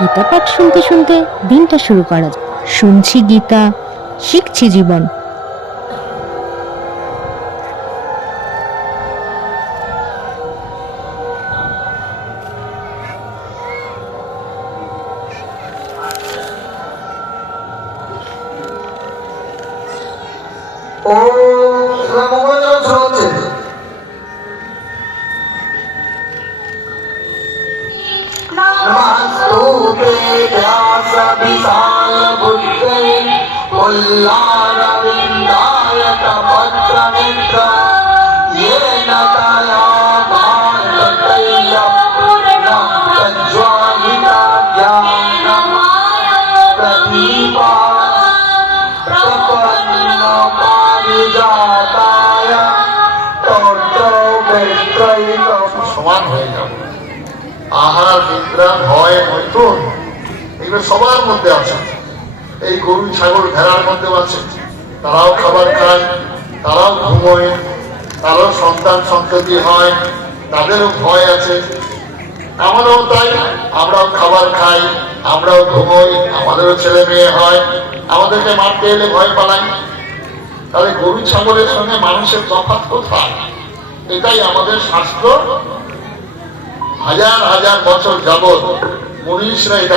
গীতা পাঠ শুনতে শুনতে দিনটা শুরু করা যায়। শুনছি গীতা, শিখছি জীবন। नमस्तुते व्यास विशाल बुद्धे पुल्लारविन्दाय तपत्रमित्र येन तया भारतैः पूर्णं प्रज्वालिता ज्ञानप्रदीपा प्रपन्नपारिजाताय तोत्रैकं সমান হয়ে যাবে। আহার নিদ্রা ভয় মৈথুন এগুলো সবার মধ্যে আছে। এই গরু ছাগল ভেড়ার মধ্যেও আছে। তারাও খাবার খায়, তারাও ঘুমোয়, তারাও সন্তান সন্ততি হয়, তাদেরও ভয় আছে। আমারও তাই, আমরাও খাবার খাই, আমরাও ঘুমোই, আমাদেরও ছেলে মেয়ে হয়, আমাদেরকে মারতে এলে ভয় পালাই। তাহলে গরু ছাগলের সঙ্গে মানুষের তফাৎ কোথায়? এটাই আমাদের শাস্ত্র হাজার হাজার বছর যাবৎ মনীষীরা এটা